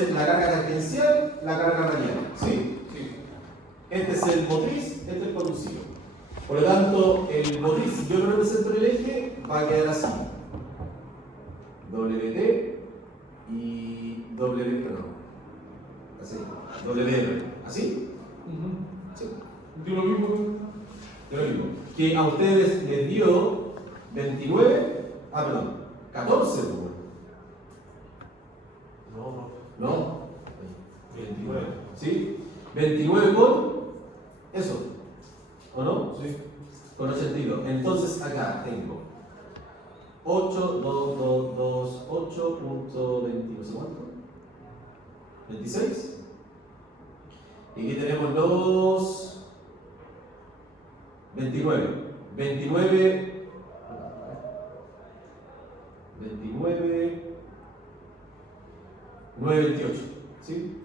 Entonces, la carga tangencial, la carga radial. ¿Sí? Sí. Este es el motriz, este es el conducido. Por lo tanto, el motriz, si yo lo represento en el eje, va a quedar así. WT y W, perdón. Así. WR. ¿Así? Sí. Yo lo mismo. Yo lo mismo. Que a ustedes les dio 29, perdón, 14, ¿no? 29. ¿Sí? 29 con eso. ¿O no? Sí. Con 82. Entonces acá tengo 8, 2, 2, 2, 8.20, no sé cuánto. 26. Y aquí tenemos los 29. 29. 928. ¿Sí?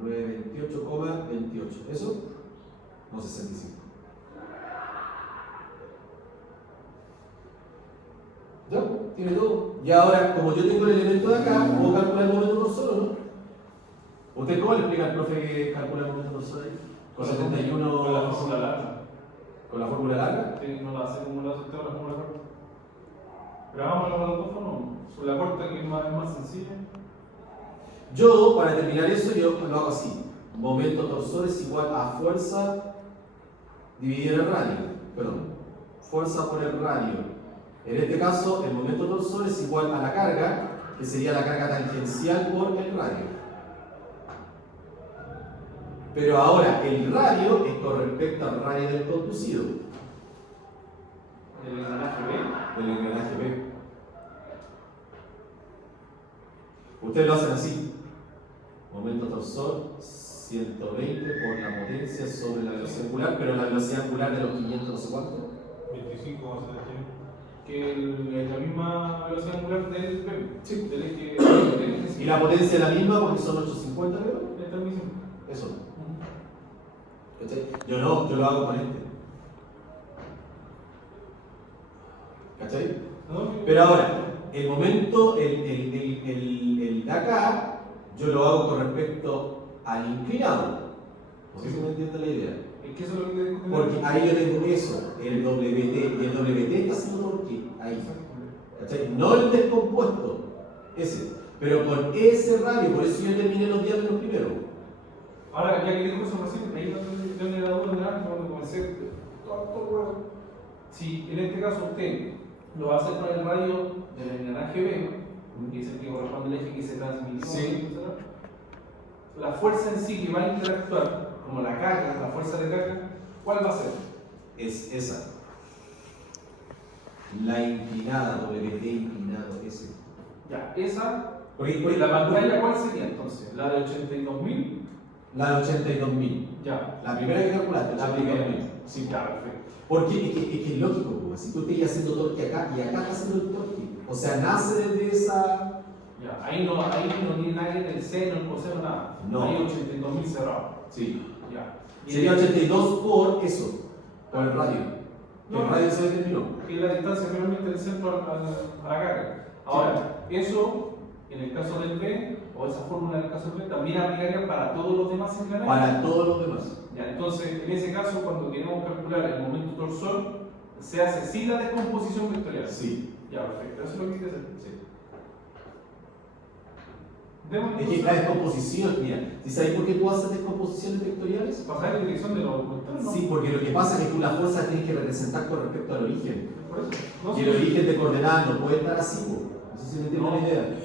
928,28. ¿Eso? No, 65. ¿Ya? Tiene todo. Y ahora, como yo tengo el elemento de acá, puedo calcular el momento torsor, ¿no? ¿Usted cómo le explica al profe que calcula el momento torsor ahí? Con 71. Con la fórmula larga. ¿Con la fórmula larga? Sí, no la sé como la aceptaba la fórmula corta. Pero vamos a la dos formas. Sobre la corta, que es más sencilla. Yo, para determinar eso, yo lo hago así. Momento torsor es igual a fuerza dividido en el radio. Perdón. Fuerza por el radio. En este caso, el momento torsor es igual a la carga, que sería la carga tangencial por el radio. Pero ahora, el radio es con respecto al radio del conducido. Del engranaje B. Del engranaje B. Ustedes lo hacen así. Momento torsor 120 por la potencia sobre la velocidad angular, pero la velocidad angular de los 500 no sé cuánto. 25 va a ser que la misma velocidad angular del B. Sí. Del eje. Y la potencia es la misma porque son 850, creo. Esta misma. Eso. ¿Cachai? Yo no, yo lo hago con este. ¿Cachai? ¿No? Pero ahora, el momento, el de acá, yo lo hago con respecto al inclinado. No sé si me entiende la idea. Es que eso es lo que te digo. Porque ahí yo tengo eso, el WT, y el WT está haciendo torque, ahí. ¿Cachai? No el descompuesto, ese. Pero con ese radio, por eso yo terminé los diámetros primero. Ahora, ya que dijo eso recién, ahí donde la duda de antes, cuando comencé, todo huevo. Si en este caso usted lo va a hacer con el radio del engranaje B, que es el que corresponde al eje que se transmitió, Sí. etc., la fuerza en sí que va a interactuar, como la carga, la fuerza de carga, ¿cuál va a ser? Es esa. La inclinada, WT inclinado, ese. Ya, esa, Porque la pantalla, ¿cuál sería entonces? ¿La de 82.000? la de 82.000. Ya. La primera que calculaste, la primera. Sí, ya, perfecto. Porque es que es lógico, pues, si tú estás haciendo torque acá y acá estás haciendo el torque. O sea, nace desde esa. Ya, ahí no tiene nada que ver el seno, el coseno, nada. No. Ahí 82.000 cerrado. Sí. Ya. Y Sería 82 por eso, por el radio. No, El radio se determinó. que es la distancia finalmente del centro a la carga. Ahora, eso, en el caso del B, o esa fórmula en el caso del B, también aplicaría para todos los demás engranajes. Para todos los demás. Ya, entonces, en ese caso, cuando queremos calcular el momento torsor, se hace sin la descomposición vectorial. Sí. Ya, perfecto. Eso es lo que hay que hacer. Sí. Demos Es que la descomposición, mira, ¿y sabes por qué tú haces descomposiciones vectoriales? pasar en dirección de los vectores, ¿no? Sí, porque lo que pasa es que tú la fuerza tienes que representar con respecto al origen. Por eso. No, Y el origen de coordenadas no puede estar así, po. No sé si me entienden la idea.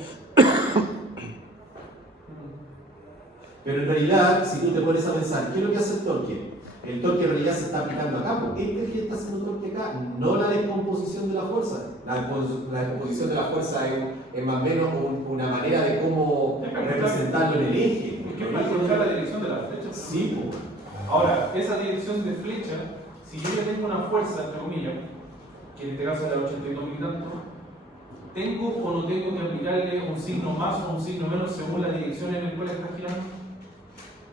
Pero en realidad, si tú te pones a pensar, ¿qué es lo que hace el torque? El torque en realidad se está aplicando acá, porque este es el que está haciendo torque acá, no la descomposición de la fuerza. La descomposición de la fuerza es más o menos una manera de cómo representarlo en el eje. Es que para encontrar la dirección de la flecha. Sí, po. Ahora, esa dirección de flecha, si yo le tengo una fuerza, entre comillas, que en este caso era 82.000 y tanto, ¿tengo o no tengo que aplicarle un signo más o un signo menos según la dirección en la cual está girando?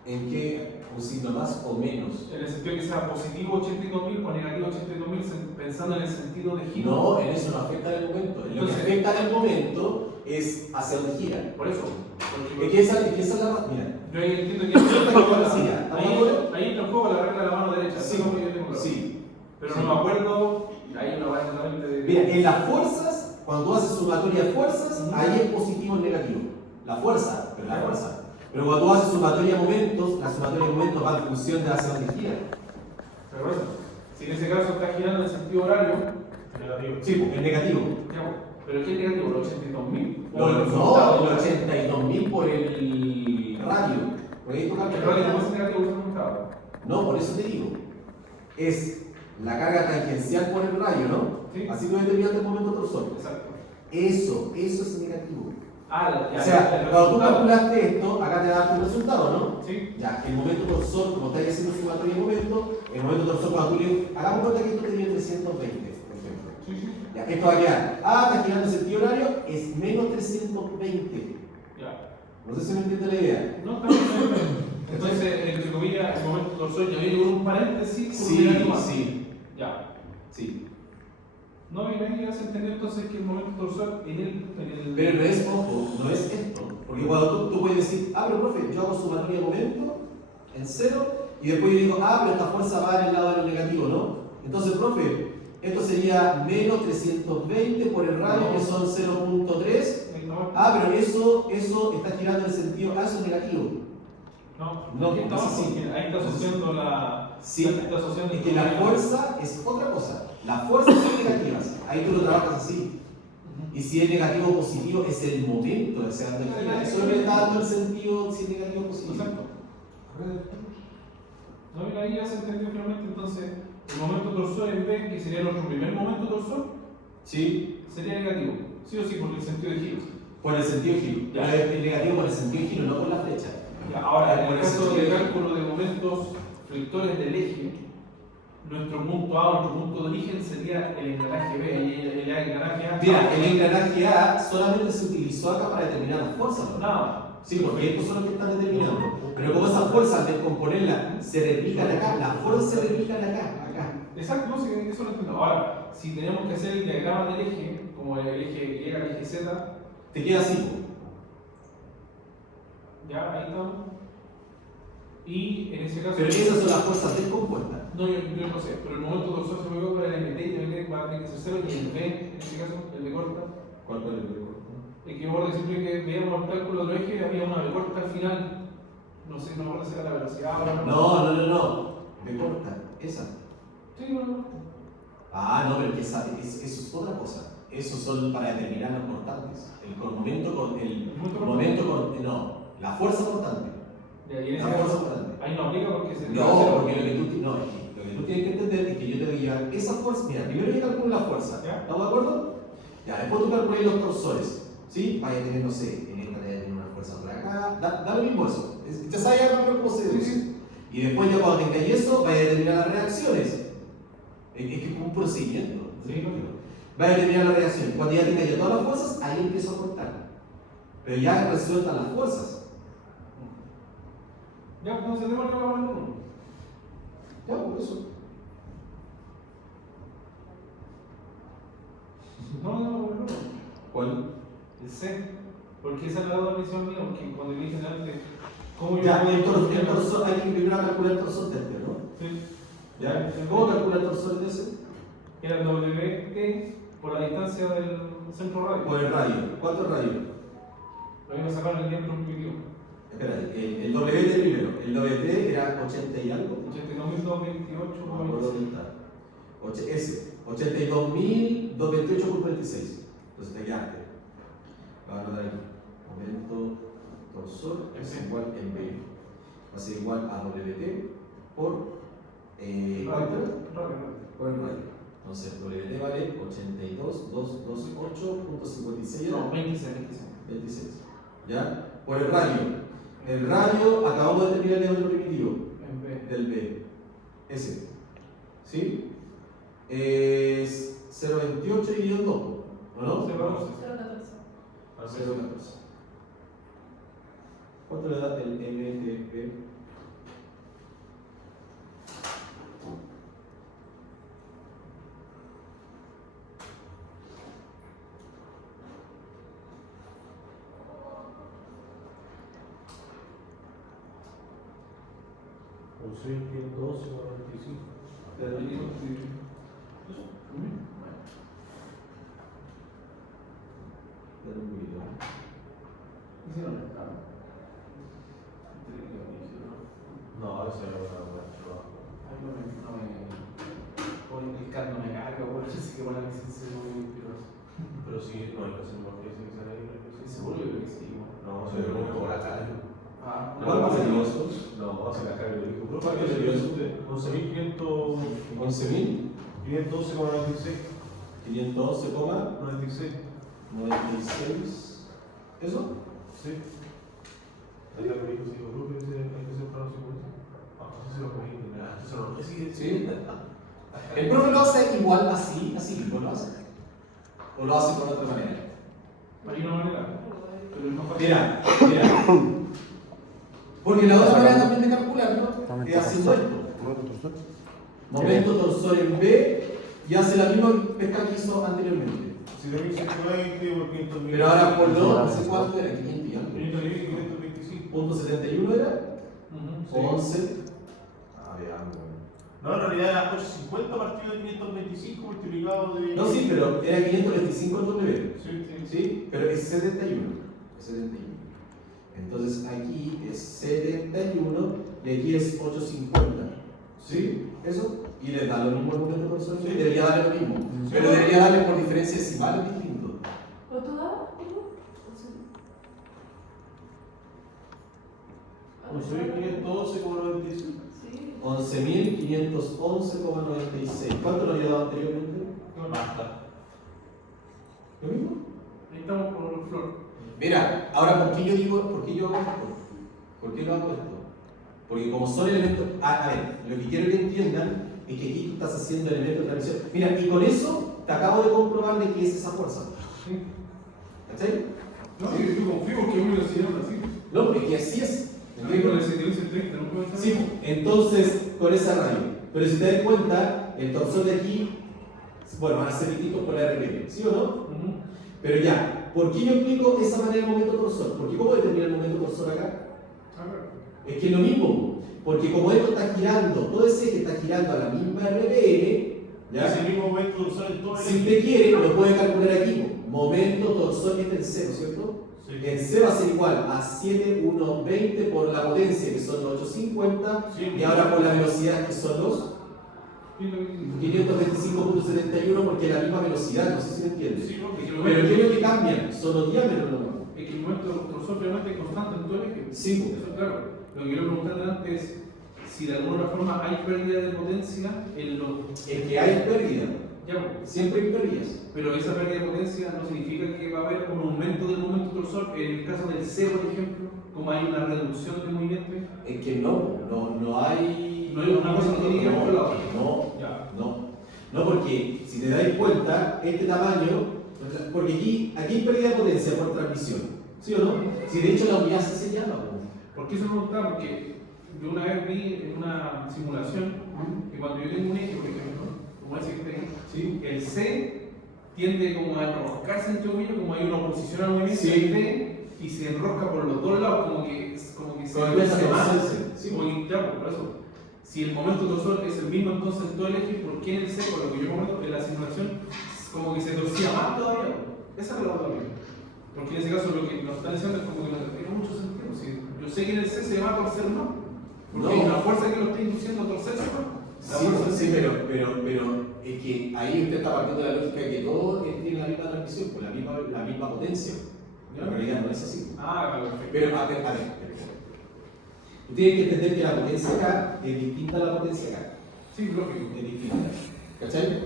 ¿En qué? ¿Un signo más o menos? En el sentido que sea positivo 82.000 o negativo 82.000, pensando en el sentido de giro. No, en eso no afecta en el momento. En lo que Entonces, afecta en el momento es hacia donde gira. Por eso. Es que esa es la. Mira. Yo ahí entiendo que ahí entra un poco la regla de la mano derecha. Sí, eso es lo que yo tengo claro. sí. Pero Sí. no me acuerdo. Ahí una va exactamente de. Mira, en las fuerzas, cuando tú haces sumatoria de fuerzas, ahí es positivo y negativo. La fuerza, pero la fuerza. Pero cuando tú haces sumatoria de momentos, la sumatoria de momentos va en función de hacia dónde gira. Pero bueno, si en ese caso está girando en el sentido horario, negativo. Sí, pues, es negativo. Ya, pues. ¿Pero qué es negativo? ¿Los 82.000? No, el 82.000 por el radio. Por ahí toca ¿El radio no es negativo que se preguntaba? No, por eso te digo. Es la carga tangencial por el radio, ¿no? Sí. Así que determinaste el momento torsor. Exacto. Eso es negativo. Ya, O sea, el cuando tú resultado. calculaste esto, acá te da tu resultado, ¿no? Sí. Ya, el momento torsor, como estáis haciendo sumatoria de momento, el momento torsor cuando tú le. Hagamos cuenta que esto tenía 320, por ejemplo. Sí, sí. Ya, esto va a quedar. Está girando en sentido horario, es menos 320. Ya. No sé si me entiende la idea. No, está bien. Entonces, entre comillas, el momento torsor, yo digo un paréntesis con un Sí, negativo más. sí, Ya. sí. No, y ahí vas a entender entonces que el momento torsor en el. Pero no es, ojo, no es esto. Porque cuando tú puedes decir, pero profe, yo hago sumatoria de momento en cero, y después yo digo, pero esta fuerza va en el lado de lo negativo, ¿no? Entonces, profe, esto sería menos 320 por el radio, que son 0.3. Pero eso está girando en el sentido, eso es negativo. No, es así. ahí está asociando la. Sí, está asociando es que la fuerza es otra cosa. Las fuerzas son negativas, ahí tú lo trabajas así. Y si es negativo o positivo, es el momento de hacia dónde gira. Eso le está dando el sentido si es negativo o positivo. Exacto. No, mira, ahí ya se entendió finalmente entonces el momento torsor en B, que sería nuestro primer momento torsor, Sí, sería negativo. Sí o sí, por el sentido de giro. por el sentido de giro. Ya. Es negativo por el sentido de giro, no por la flecha. Ya, ahora, en Por el el caso sentido de de cálculo de momentos flectores del eje, nuestro punto A, nuestro punto de origen sería el engranaje B, el engranaje A. Mira, el engranaje A solamente se utilizó acá para determinar las fuerzas, ¿no? Nada. Sí, porque estos son los que están determinando. Pero como esas fuerzas, al descomponerlas, se replican acá, las fuerzas se replican acá. Exacto, no sé, eso lo entiendo. Ahora, si tenemos que hacer el diagrama del eje, como el eje Y, el eje Z, Te queda así, po. ya, ahí estamos. Y en ese caso. Pero esas son las fuerzas descompuestas. No, yo no sé, pero el momento dorsal se me para el MT y el MT va a tener que ser 0 y el B, en este caso, el B corta. ¿Cuál es el El que yo recuerdo siempre que veíamos el cálculo del eje había una B corta al final. No sé, no me acuerdo si era la velocidad ahora. No. Me corta, esa. Sí, no. No, pero que eso es otra cosa. Esos son para determinar los cortantes. La fuerza cortante. Ya, y en ese La fuerza caso, cortante. ahí no aplica porque se No, porque lo que tú tienes que entender es que yo te voy a llevar esa fuerza. Mira, primero yo calculo la fuerza. ¿Ya? ¿Estamos de acuerdo? Ya, después tú calculas los torsores. ¿Sí? Vaya a tener, no sé, en esta vaya a tener una fuerza por acá. Da lo mismo eso. Ya sabes ya cómo se deduce. Sí. Y después ya cuando tengáis eso, vaya a determinar las reacciones. Es que es como un procedimiento. Sí. Vaya a determinar las reacciones. Cuando ya tengáis ya todas las fuerzas, ahí empiezo a cortar. Pero ya resueltan las fuerzas. Ya, entonces tenemos que hablar de uno. Ya, por eso. No. ¿Cuál? El C. Porque esa es la otra misión mía, porque cuando yo dije antes, ¿cómo yo Ya, puedo el torsor, hay que primero calcular el torsor tercio, ¿no? Sí. ¿Ya? ¿Cómo calcular el torsor de ese? Era WT por la distancia del centro radio. Por el radio. ¿Cuánto es radio? Lo habíamos sacado en el diámetro primitivo. Espérate, el WT primero. El WT era 80 y algo. 82.228 No me acuerdo dónde está. Ese, 82.228 por 26. Entonces te quedaste. Lo voy a anotar aquí. Momento torsor es igual en B. Va a ser igual a WT por. ¿Cuánto era? Por el radio. Entonces WT vale 82.228.56. No, 26. 26. ¿Ya? Por el radio. El radio acabamos de determinar el diámetro primitivo En B. del B. Ese. ¿Sí? Es 0.28 dividido en 2. ¿O no? 0.14. 0.14. ¿Cuánto le da el MTP? 11.512,95. Te da el mismo, sí. Eso, lo mismo. Dale un poquito. ¿Y si no le está? No, esa es una buena trabajo. Ay, no me. Hoy el CAD no me carga, bueno, así que bueno, que se muy mentiroso. Pero sí, no hay que hacer más que ese que sale ahí. Seguro que sí, bueno. No, se ve como por acá. Ah, ¿Cuánto no, sería eso? No, se la carga el hijo. ¿Cuánto sería eso? 11.500. 11.511,96. 512,96. ¿Eso? Sí. Ahí está el hijo, sí, yo creo que hay que ser para los seguros. Ah, no sé si lo cogí. Se lo recibe. Sí. ¿El profe lo hace igual así ¿no lo hace? ¿O lo hace por otra manera? Hay una manera, pero es más fácil. Mira. Porque la otra manera también de calcularlo es haciendo esto. Momento torsor en B y hace la misma pesca que hizo anteriormente. Si le dice 120 por 500.000. Pero ahora por no sé cuánto era, 500 y algo. 525. Punto 71 era, Sí. 11. Ah, veamos. No, en realidad era 850 partido de 525 multiplicado de. No, sí, pero era 525 el W. Sí. ¿Sí? Pero es 71. Es 71. Entonces aquí es 71 y aquí es 850. ¿Sí? ¿Eso? Y les da lo mismo el momento torsor. Sí. Debería darle lo mismo. Sí. Pero debería darle por diferencia decimal distinto. ¿Cuánto daba? 11.512,96. Sí. 11.511,96. ¿Cuánto lo había dado anteriormente? Basta. ¿Lo mismo? Ahí estamos con Flor. Mira, ahora, ¿por qué yo hago esto? ¿Por qué lo hago esto? Porque como son elementos, a ver, lo que quiero que entiendan es que aquí tú estás haciendo elementos de transmisión. Mira, y con eso te acabo de comprobar de qué es esa fuerza. Sí. ¿Cachai? No, yo confío que uno lo enseñaron así. No, es que así es. También con el 71-70, ¿no puedo saber? Sí, entonces, con esa radio. Pero si te das cuenta, el torsor de aquí, bueno, van a ser distintos por la RPM, ¿sí o no? Ujú. Pero ya, ¿por qué yo explico esa manera el momento torsor? Porque ¿cómo determina el momento torsor acá? A ver. Es que es lo mismo, porque como esto está girando, todo ese eje está girando a la misma RPM, ¿ya? Ese mismo momento de usar el todo. Si usted quiere, lo puede calcular aquí. Momento torsor está en cero, ¿cierto? Sí. En C va a ser igual a 7,120 por la potencia, que son los 850, Sí. y ahora por la velocidad, que son los 525.71, porque es la misma velocidad, no sé si me entiendes. Sí, porque si lo Pero ves- ¿qué es lo que cambian? Son los diámetros nomás. Es que el momento torsor obviamente es constante en todo el eje. Sí. Eso claro. Lo que quiero preguntarle antes es si de alguna forma hay pérdida de potencia en los. El que hay pérdida, Ya, pues, siempre hay pérdidas. pero esa pérdida de potencia no significa que va a haber un aumento del momento torsor. En el caso del C, por ejemplo, como hay una reducción del movimiento. Es que no hay. No hay una cosa que tiene que ver con la otra. No, Ya. no, porque si te dais cuenta, este tamaño, porque aquí hay pérdida de potencia por transmisión, ¿sí o no? Si de hecho la unidad se llama. ¿Por qué se me preguntaba? Porque yo una vez vi en una simulación que cuando yo tengo un eje, por ejemplo, como ese que tengo, ¿Sí? el C tiende como a enroscarse entre comillas, como hay una oposición al movimiento Sí. del D y se enrosca por los dos lados, como que se Pero empieza a se más. torcerse, sí. Como que, ya, por eso. Si el momento torsor es el mismo entonces en todo el eje, ¿por qué en el C, por lo que yo comento, en la simulación, como que se torcía más todavía? Esa es la otra mía. Porque en ese caso lo que nos están diciendo es como que no tiene mucho sentido. Si yo sé que en el C se va a torcer más, porque No. hay una fuerza que lo está induciendo a torcerse más. Sí, pero es que ahí usted está partiendo de la lógica de que todos tienen la misma transmisión, pues la misma potencia. ¿Ya? En realidad no es así. Ah, perfecto. Pero a ver. Tú tienes que entender que la potencia acá es distinta a la potencia acá. Sí, lógico. Es distinta. ¿Cachai?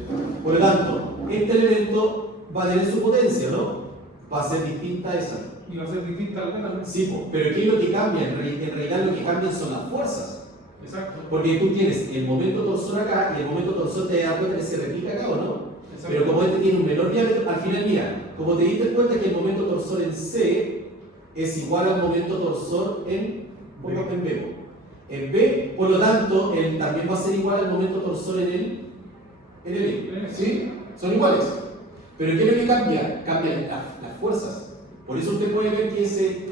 Por lo tanto, este elemento va a tener su potencia, ¿no? Va a ser distinta a esa. Y va a ser distinta al menos. Sí, pero ¿qué es lo que cambia? En realidad lo que cambian son las fuerzas. Exacto. Porque tú tienes el momento torsor acá y el momento torsor te das cuenta que se replica acá, ¿o no? Exacto. Pero como este tiene un menor diámetro, al final mira, como te diste cuenta que el momento torsor en C es igual al momento torsor en B. En B, por lo tanto, también va a ser igual al momento torsor en el E. ¿Sí? Son iguales. Pero ¿qué es lo que cambia? Cambian las fuerzas. Por eso usted puede ver que ese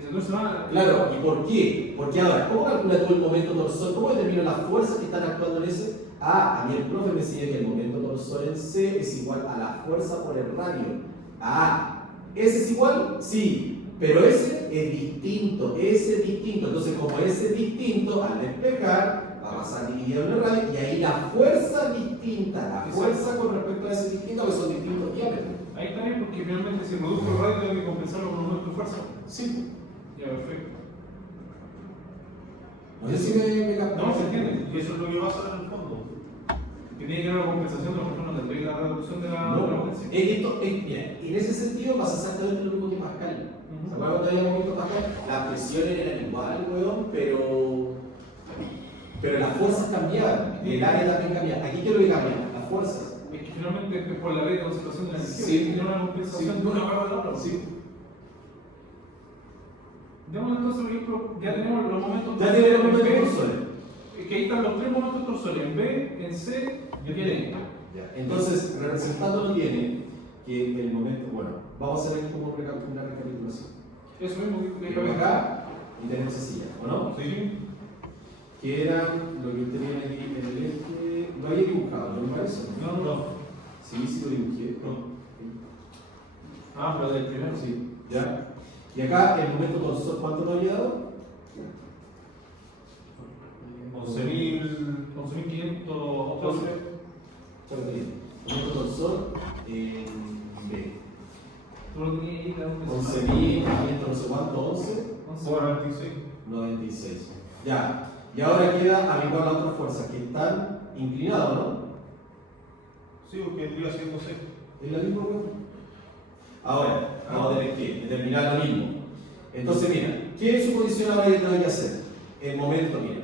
Y se tuerce más. Claro, ¿y por qué? Porque ahora, ¿cómo calcula tú el momento torsor? ¿Cómo determino las fuerzas que están actuando en ese? Ah, a mí el profe me enseñó que el momento torsor en C es igual a la fuerza por el radio. Ah, ¿ese es igual? Sí, pero ese es distinto, ese es distinto. Entonces, como ese es distinto, al despejar, va a pasar dividido en el radio y ahí la fuerza distinta, la fuerza con respecto a ese distinto, que son distintos diámetros. Ahí está bien, porque finalmente si reduzco el radio tengo que compensarlo con un momento de fuerza. Sí. Ya, perfecto. No sé si me captó. No, se entiende. Y eso es lo que pasa en el fondo. Que tiene que haber una compensación, de no tendréis la reducción de la No, potencia. mira, en ese sentido pasa exactamente lo mismo que Pascal. ¿Se acuerdan cuando habíamos visto Pascal? Las presiones eran igual, weón, pero las fuerzas cambiaban, el área también cambiaba. Aquí, ¿qué es lo que cambia? Las fuerzas. Es que finalmente es por la ley de conservación de la energía, Sí. tiene una compensación Sí. de una para la otra. Sí. Demos entonces, por ejemplo, ya tenemos los momentos Ya tiene los en momentos B, torsores. que ahí están los tres momentos torsores, en B, en C y en D. Ya. Entonces, representándolo tiene que el momento, bueno, vamos a hacer aquí como una recapitulación. Eso mismo que Tenemos acá y tenemos así, ¿o no? Sí. Que eran lo que usted tiene aquí en el eje. Lo había dibujado, ¿no me parece? No. Sí, sí lo dibujé. Ah, pero del primero. Sí, ya. Y acá el momento torsor, ¿cuánto nos había dado? 11.512. Ya lo tenía. Momento torsor en B. Tú lo tenías ahí, la 11.500 no sé cuánto, 11, 96. 96. Ya. Y ahora queda averiguar las otras fuerzas que están inclinadas, ¿no? Sí, porque vendría siendo C. ¿Es la misma cuenta? Ahora, vamos a tener que determinar lo mismo. Entonces, mira, ¿qué suposición ahora yo tengo que hacer? El momento, mira.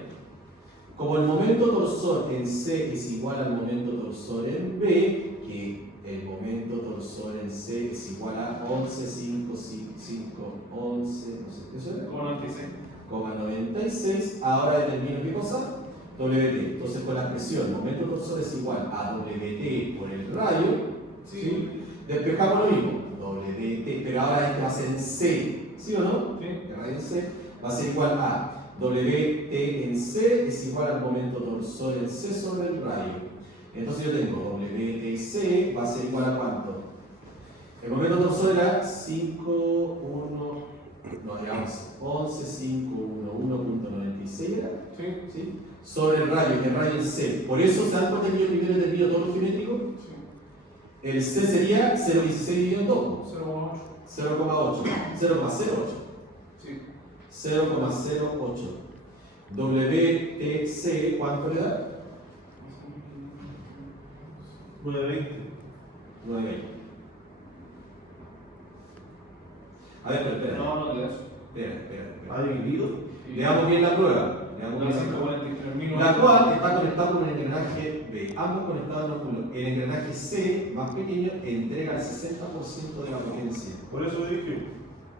Como el momento torsor en C es igual al momento torsor en B, que el momento torsor en C es igual a 11, 5, 5, 11, no sé qué suena. Como 96. 96, ahora determino qué cosa, WT. Entonces con la presión, momento torsor es igual a WT por el radio, ¿sí? Despejamos lo mismo, WT, pero ahora esto va a ser en C, ¿sí o no? Sí. El radio en C va a ser igual a WT en C es igual al momento torsor en C sobre el radio. Entonces yo tengo WTC va a ser igual a ¿cuánto? El momento torsor era 5, 1, no, digamos 11, 5, 1, 1.96 era, ¿sí? Sobre el radio, que el radio es C. Por eso, ¿saben cuánto yo primero determino todo lo geométrico? Sí. El C sería 0.16 dividido en 2, 0,8. 0,8, 0,08. Sí. 0,08. WTC, ¿cuánto le da? 920. 920. A ver, pero espera. No, de eso. Espera. ¿Ha dividido? Leamos bien la prueba. Leamos bien la prueba. 143.000. La cual está conectada con el engranaje B, ambos conectados en los polos. El engranaje C, más pequeño, entrega el 60% de la potencia. Por eso dije,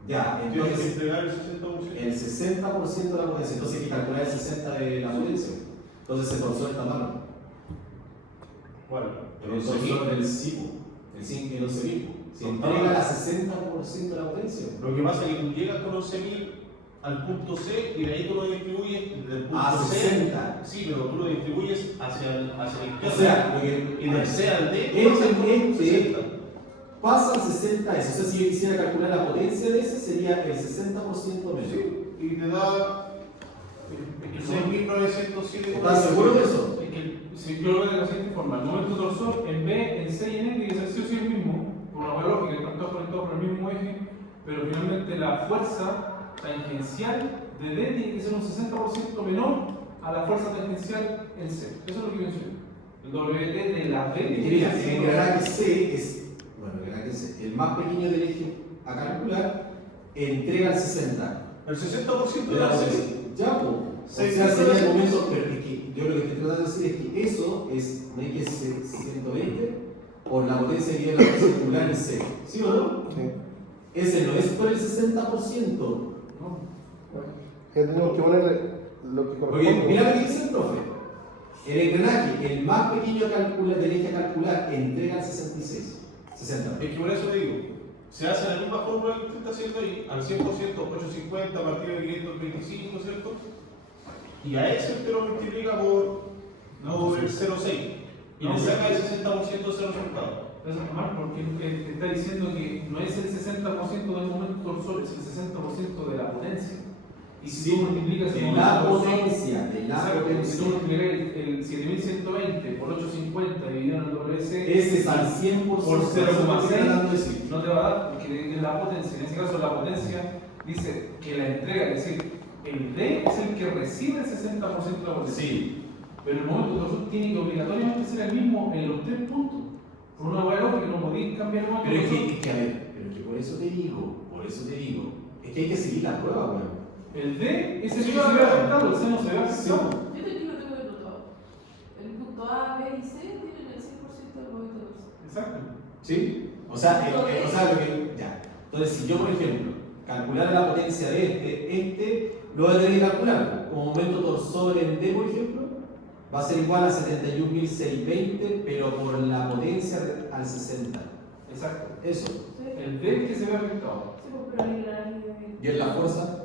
Ya, tienes que entonces entregar el 60%. el 60% de la potencia. Entonces hay que calcular el 60% de la potencia. Entonces el torsor está malo. ¿Cuál? El torsor del CIPO, el 11.000. Se entrega el 60% de la potencia. Lo que pasa es que tú llegas con 11.000 al punto C y de ahí tú lo distribuyes del punto A C. 60. Sí, pero tú lo distribuyes hacia la O izquierda. sea, lo que Y del C al D, este pasa al 60 eso. O sea, si yo quisiera calcular la potencia de ese, sería el 60% menos. Sí, y te da 6.907. ¿Estás seguro de eso? Es que si yo lo veo de la siguiente forma, el momento torsor en B, en C y en E tiene que ser sí o sí el mismo, por una hueá lógica, están todos conectados por el mismo eje, pero finalmente la fuerza tangencial de D tiene que ser un 60% menor a la fuerza tangencial en C. Eso es lo que pienso yo. El WT de la D Es que tiene mira, que el ser engranaje C es, bueno, el engranaje C, el más pequeño del eje a calcular, entrega el 60%. El 60% De de la la potencia. C. Ya, pues. O sea, sería el momento, pero es que yo lo que estoy tratando de decir es que eso es, no hay que ser 120 por la potencia que tiene la fuerza circular en C. ¿Sí o no? Sí. Ese no es por el 60%. ¿no? Que tenemos que ponerle lo que Porque corresponde. mira lo que dice el profe. El engranaje, el más pequeño del eje a calcular, entrega el 66. 60. Es que por eso digo, se hace la misma fórmula que usted está haciendo ahí, al 100%, 850 partido de 525, ¿cierto? Y a eso usted lo multiplica por el 0,6 y le saca el 60% de los resultados. Eso es mal porque te está diciendo que no es el 60% del momento torsor, es el 60% de la potencia. Y si tú multiplicas el de momento la torsor, potencia, de la exacto, si potencia. tú multiplicas el 7120 por 850 dividido en el WC, Ese es al 100%. por eso es lo que estoy 0,6 tratando de decir. no te va a dar, porque es la potencia. En ese caso, la potencia dice que la entrega, es decir, el D es el que recibe el 60% de la potencia. Sí. Pero el momento torsor tiene que obligatoriamente ser el mismo en los 3 puntos. Por una hueá lógica, no podéis cambiar el momento Pero es torsor. que, a ver, pero es que por eso te digo, es que hay que seguir la prueba, weón. El D es el Sí, que se ve afectado, el C no se ve afectado. Yo te digo que tengo el punto A. El punto A, B y C tienen el 100% del momento torsor. Exacto. ¿Sí? O sea, lo que. Ya. Entonces, si yo, por ejemplo, calculara la potencia de este lo voy a tener que calcular. Como momento torsor en D, por ejemplo, va a ser igual a 71.620, pero por la potencia al 60. Exacto. Eso. ¿Sí? El D es el que se ve afectado. Sí, pues, pero al engranaje de- ¿Y en la fuerza?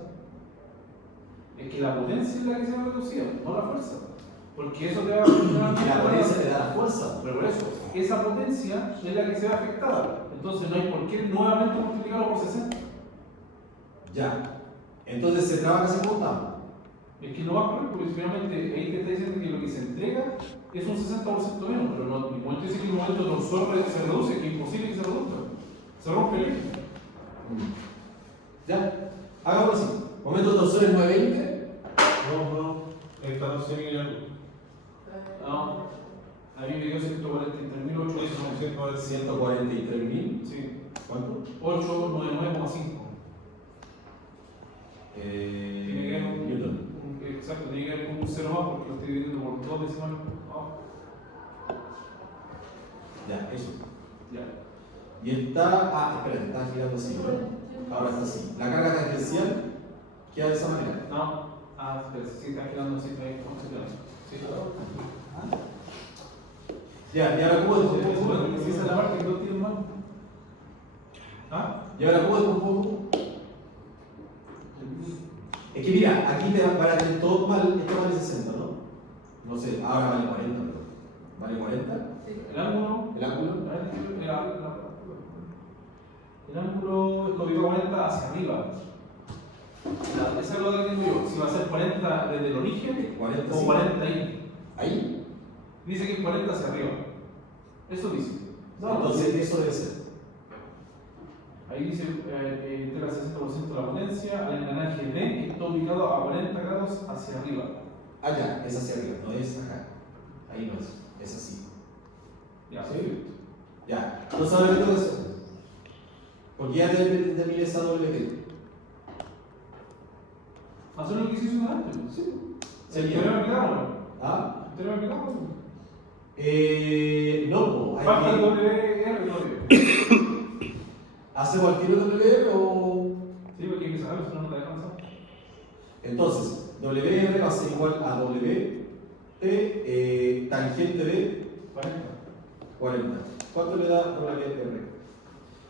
Es que la potencia es la que se va reducida, no la fuerza. Porque eso te va a afectar. Y la potencia te da la fuerza. Pero por eso, esa potencia es la que se ve afectada. Entonces no hay por qué nuevamente multiplicarlo por 60. Ya. Entonces se trabaja ese contado. Es que no va a correr porque finalmente ahí te está diciendo que lo que se entrega es un 60% menos, pero no, en momento dice que el momento torsor se reduce, que es imposible que se reduzca. Se rompe el eje. Ya. Hagámoslo así. Momento torsor es 920. No, esta no se mira. No, a mí me dio 143.800. Eso, 143.000. Sí, ¿Cuánto? 899,5. Tiene que haber Newton. exacto, tiene que haber como un 0 más porque lo estoy dividiendo por 2 decimales abajo. Ya, eso. Ya. Y está. Ah, espera, está girando así, ¿no? Ahora está así. La carga tangencial queda de esa manera. No, espera, sí está girando así, está ahí, ¿cómo se llama? Sí, Ya, y ahora cómo si esa es la parte que no tiene más. ¿Ah? Y ahora cómo descompongo. Es que mira, aquí te para que todo mal, esto vale 60, ¿no? No sé, ahora vale 40, pero. ¿Vale 40? El ángulo. ¿El ángulo? El ángulo es lo 40 hacia arriba. Esa es lo que tengo yo. Si va a ser 40 desde el origen 40, o sí. 40 ahí. Ahí. Dice que es 40 hacia arriba. Eso dice. Entonces, eso debe ser. Ahí dice entrega el 60% de la potencia al engranaje D que está ubicado a 40 grados hacia arriba. Ah, ya, es hacia arriba, no es acá. Ahí no es así. Ya, ¿Sí? perfecto. Ya, entonces ahora qué tengo que hacer. Porque ya terminé esa WT. Hacer lo que hicimos antes. Sí. Sería. ¿Te lo explicamos? ¿Ah? ¿Te lo explicamos? No, hay Falta el que. WR todavía. ¿Hacemos al tiro WR o.? Sí, porque hay que saberlo, si no, no te dejan saber. Entonces, WR va a ser igual a WT, tangente de 40. 40. ¿Cuánto le da WR?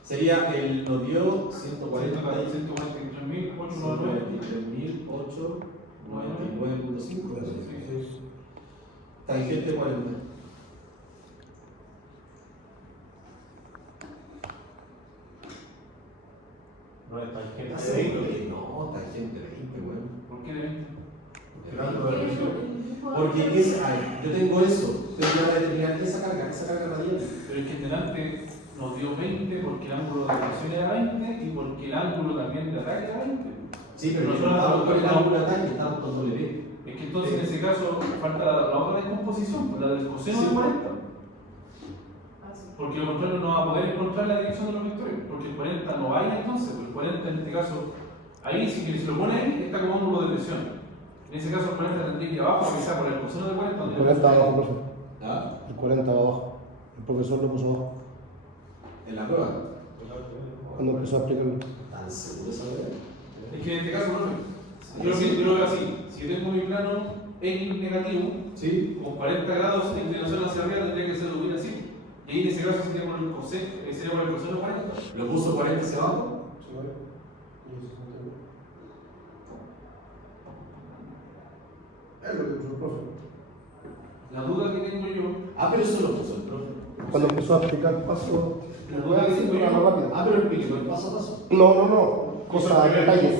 Sería el. Nos dio 140. 143.899. 143.899.5. Tangente 40. no es tangente Hace de 20. No, tangente 20, bueno. ¿Por qué de 20? Porque es, yo tengo eso, tengo que determinar esa carga radial. Pero es que en delante nos dio 20 porque el ángulo de rotación era 20 y porque el ángulo también de ataque era 20. Sí, pero Nosotros nosotros estamos con el estamos- ángulo de ataque, estamos con W. Es que entonces en ese caso falta la otra descomposición, pues, la del coseno Sí. de 40. Así. Porque lo contrario no va a poder encontrar la dirección de los vectores, porque el 40 no vaya entonces, pues el 40 en este caso, ahí si lo pone ahí, está como ángulo de presión. En ese caso el 40 tendría que ir abajo, porque está por el coseno de 40. El donde 40 le- abajo, profe. ¿Ah? El 40 va abajo. El profesor lo puso abajo. En la prueba. Cuando empezó a explicarlo. ¿Tan seguro esa verdad? Es que en este caso, yo lo veo así, si yo tengo mi plano X negativo, Sí. con 40 grados de inclinación hacia arriba tendría que ser subir así. Ahí en ese caso sería por el coseno, sería por el coseno 40. ¿Lo puso 40 hacia abajo? Es lo que puso el profe. La duda que tengo yo, Pero eso lo puso el profe. Cuando empezó a explicar el paso, La voy a decir duda que una rápida. Pero explico el paso a paso. No. Cosas, detalles.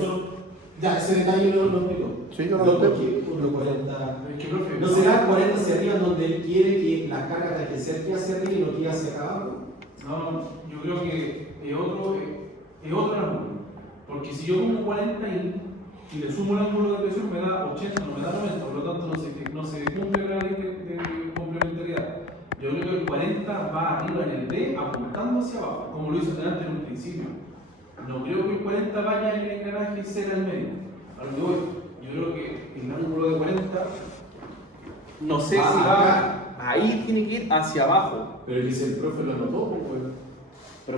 Ya, ese detalle lo explico. Sí, yo lo noté. Porque por los 40. es que profe, ¿No será 40 hacia arriba donde él quiere que la carga tenga que ser que hacia arriba y no que hacia acá abajo? no, yo creo que es otro ángulo. Porque si yo pongo 40 y le sumo el ángulo de presión, me da 80, no me da 90, por lo tanto no se cumple la ley de complementariedad. Yo creo que el 40 va arriba en el D apuntando hacia abajo, como lo hizo delante en un principio. No creo que el 40 vaya en el engranaje C al medio. A lo que voy, yo creo que el ángulo de 40, no sé si va, ahí tiene que ir hacia abajo. Pero dice el profe lo anotó, pues. Pero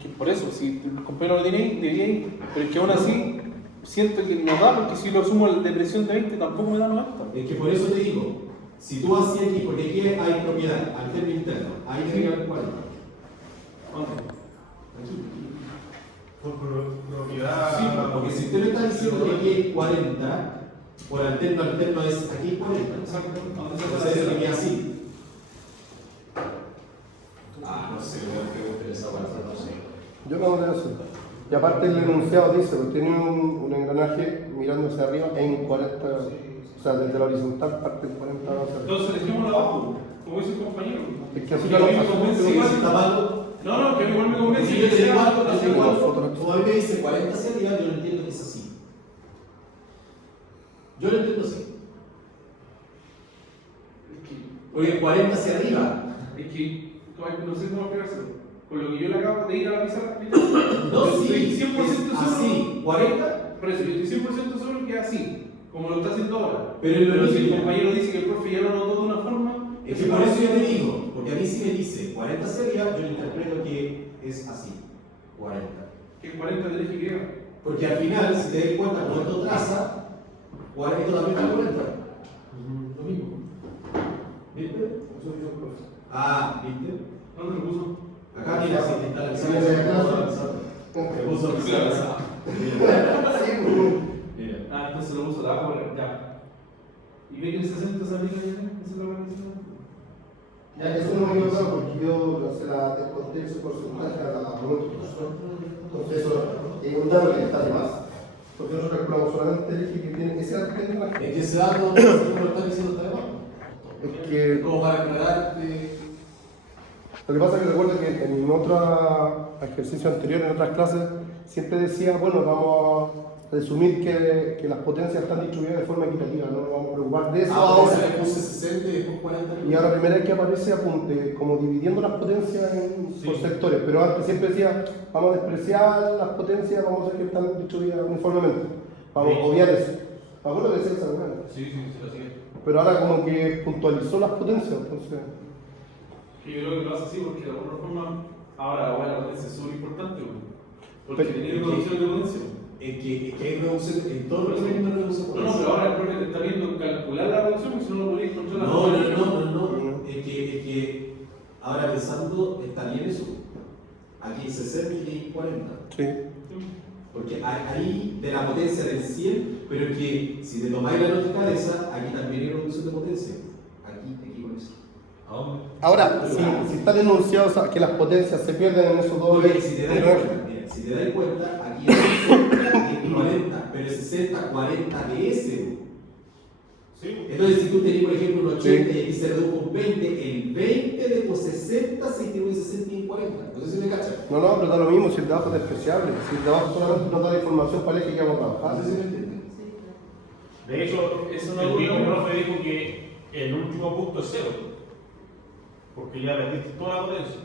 que por eso, si el compañero lo tiene ahí, debería ir. Pero es que aún así, siento que no da, porque si lo sumo de presión de 20, tampoco me da 90. Es que por eso te digo, si tú haces aquí, porque aquí hay propiedad, al término interno, ahí debería haber 40. Por propiedad. Sí, porque si usted me está diciendo que aquí hay 40, por alterno es aquí hay 40. Entonces es que así. No sé, me interesa para hacer, no sé. Yo no lo sé. Y aparte el enunciado dice, pues tiene un engranaje mirando hacia arriba en 40, o sea, desde la horizontal parte en 40 grados hacia arriba. Entonces dejémoslo abajo, como dice el compañero. Es que así Porque a mí me lo convence Si igual. está malo, No, que a mí igual me convence. si yo te digo algo, hacia abajo. como a mí me dice 40 hacia arriba, yo lo entiendo que es así. Yo lo entiendo así. Porque 40 hacia arriba. Es que no sé cómo explicárselo. Con lo que yo le acabo de ir a la pizarra, No, yo sí, estoy 100% es seguro. así. 40, Por eso, yo estoy 100% seguro que es así, como lo está haciendo ahora. pero es lo si el mismo. compañero dice que el profe ya lo notó de una forma, Es que por eso yo te digo, porque a mí si me dice 40 hacia arriba, yo interpreto que es así, 40. que 40 del eje griego. Porque al final, si te das cuenta, cuando esto traza, 40 también está 40. Lo mismo. ¿Viste? Eso dice el profe. ¿Viste? ¿Dónde lo puso? Acá mira, si te está la Sí, sí, sí. Me puso la Mira. Entonces lo puso de abajo, ya. ¿Y ve que el 60 se aplica ya? ¿Esa es la organización? Ya, eso no me quedó claro porque yo se la desconté ese porcentaje a la momento que pasó. Entonces eso es un dato que está de más. Porque nosotros calculamos solamente el eje que tiene ese engranaje. Es que ese dato, no sé cómo lo están diciendo hasta abajo. Es que Como para aclararte. lo que pasa es que recuerda que en otro ejercicio anterior, en otras clases, siempre decía, bueno, vamos a presumir que las potencias están distribuidas de forma equitativa, no nos vamos a preocupar de eso Ahora ahora. le puse 60 y después 40. Y ahora la primera vez que aparece apunte, como dividiendo las potencias por sectores, pero antes siempre decía, vamos a despreciar las potencias, vamos a hacer que están distribuidas uniformemente, vamos a obviar eso. Me acuerdo que decía esa buena. Sí, lo sigue. Pero ahora como que puntualizó las potencias, entonces... Yo creo que lo hace así porque de alguna forma, ahora la potencia es súper importante, porque tenía reducción de potencia. Es que hay reducción, en todo el hay una reducción. No, pero ahora el profe te está viendo calcular la reducción, porque si no lo podéis controlar. No. Es que ahora pensando, está bien eso. Aquí hay 60 y aquí hay 40. Sí. Porque ahí de la potencia del 100, pero es que si te tomáis la lógica de esa, aquí también hay reducción de potencia. Aquí con eso. Ahora, si están enunciados que las potencias se pierden en esos dos Porque si te das cuenta, mira, si te das cuenta, aquí hay 60, aquí hay 40, pero es 60, 40 de ese. Sí. Entonces, si tú tenías, por ejemplo, un 80 y aquí se redujo un 20, el 20 de los 60 se distribuye en 60 y en 40. No sé si me cachas. No, pero da lo mismo si el de abajo es despreciable. Si el de abajo solamente nos da la información para el eje que vamos a trabajar. No sé si me entiendes. De hecho, Eso no el es mismo bueno. profe dijo que el último punto es 0. Porque ya perdiste toda la potencia.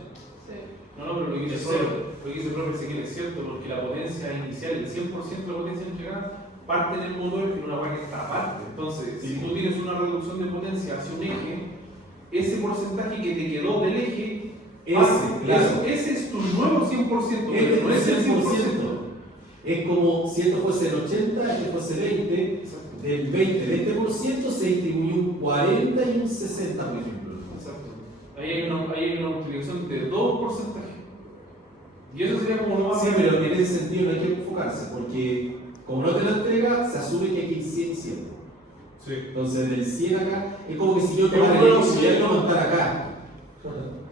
No, pero lo que dice el profe Ezequiel es cierto, porque la potencia inicial, el 100% de la potencia entregada, parte del motor en una hueá que está aparte. Entonces, si tú tienes una reducción de potencia hacia un eje, ese porcentaje que te quedó del eje, ese es tu nuevo 100%, pero no es el 100%. Es como si esto fuese el 80, esto fuese el 20, del 20% se distribuye un 40 y un 60, por ejemplo. Exacto. Ahí hay una multiplicación de 2%. Y eso sería como lo más. Sí, pero en ese sentido no hay que enfocarse, porque como no te lo entrega, se asume que aquí hay 100 y 100. Sí. Entonces del 100 acá, es como que si yo Es tomara un el nuevo gobierno 100. montar acá.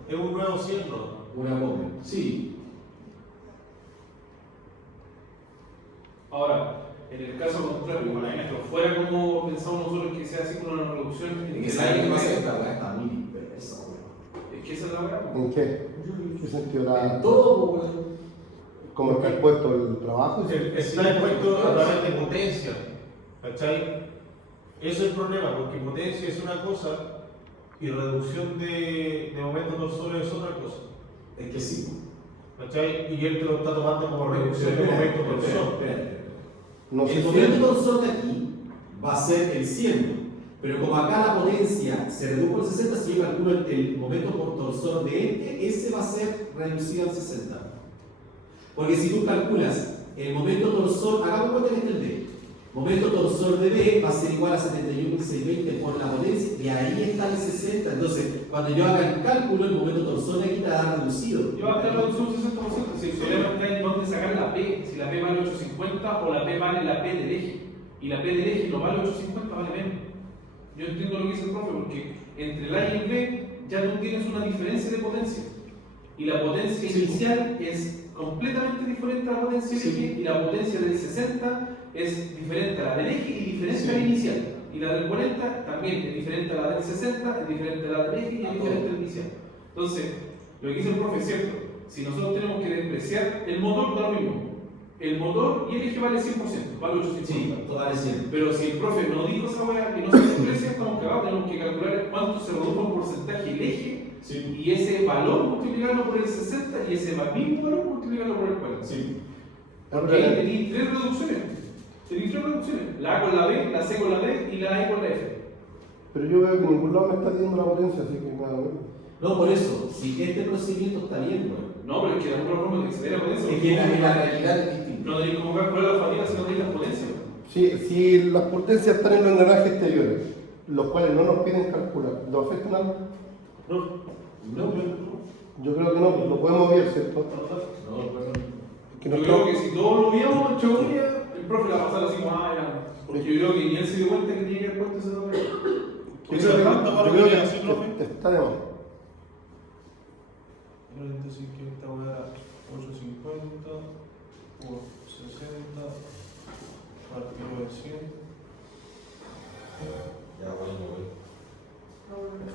Es un nuevo 100, ¿no? Una copia. Sí. Ahora, en el caso contrario, pero fuera como pensamos nosotros que sea así con una reducción. Es que sabe que pasa, esta weá está muy dispersa, weón. Es que esa es la verdad. ¿En qué? ¿Qué sentido En da? todo, weón. ¿Cómo está expuesto el trabajo? Está expuesto a través de potencia. ¿Cachai? Eso es el problema, porque potencia es una cosa y reducción de momentos torsores es otra cosa. Es que sí. ¿Cachai? Y él te lo está tomando como reducción de momentos torsor. No sé El si momento torsor de aquí va a ser el 100, pero como acá la potencia se redujo al 60, si yo calculo el momento por torsor de ese va a ser reducido al 60. Porque si tú calculas el momento torsor, hagamos cuenta que este es el D. Momento torsor de B va a ser igual a 71.620 por la potencia, y ahí está el 60. Entonces, cuando yo haga el cálculo, el momento torsor de aquí está reducido. Yo va a estar reducido un 60%. Si el problema está en dónde sacar la P, si la P vale 850 o la P vale la P del eje. Y la P del eje no vale 850, vale menos. Yo entiendo lo que dice el profe, porque entre el A y el B ya tú tienes una diferencia de potencia. Y la potencia inicial es completamente diferente a la potencia del eje, y la potencia del 60 es diferente a la del eje y diferente a la inicial. Y la del 40 también es diferente a la del 60, es diferente a la del eje y es diferente a la inicial. Entonces, lo que dice el profe es cierto. Si nosotros tenemos que despreciar, el motor da lo mismo. El motor y el eje vale 100%, vale 850. Sí, total es 100. Pero si el profe no dijo esa hueá y no se desprecia, estamos cagados. Tenemos que calcular cuánto se redujo en porcentaje el eje, y ese valor multiplicarlo por el 60 y ese mismo valor multiplicarlo por el 40. Sí. Porque ahí tenéis tres reducciones. Tenéis tres reducciones. La A con la B, la C con la D y la E con la F. Pero yo veo que en ningún lado me está diciendo la potencia, así que nada, ¿no? No, por eso, si este procedimiento está bien, weón. No, pero es que de alguna forma te excede la potencia. Es que la realidad es distinta. No tenéis como calcular la fatiga si no tenéis las potencias. Si las potencias están en los engranajes exteriores, los cuales no nos piden calcular, ¿lo afectan algo? No, Yo creo que no, lo podemos ver, ¿cierto? no, perdón. Que Yo nos creo que si todos lo viéramos en teoría, el profe la va a pasar así como, ya. Porque yo creo que ni él se dio cuenta que tenía que haber puesto ese nombre. Yo Eso creo es que- tanto para yo creo lo que hace, profe. que está de más. Entonces, que esta hueá era 850 por 60 partido de 100. Ya, bueno, güey. Ahora.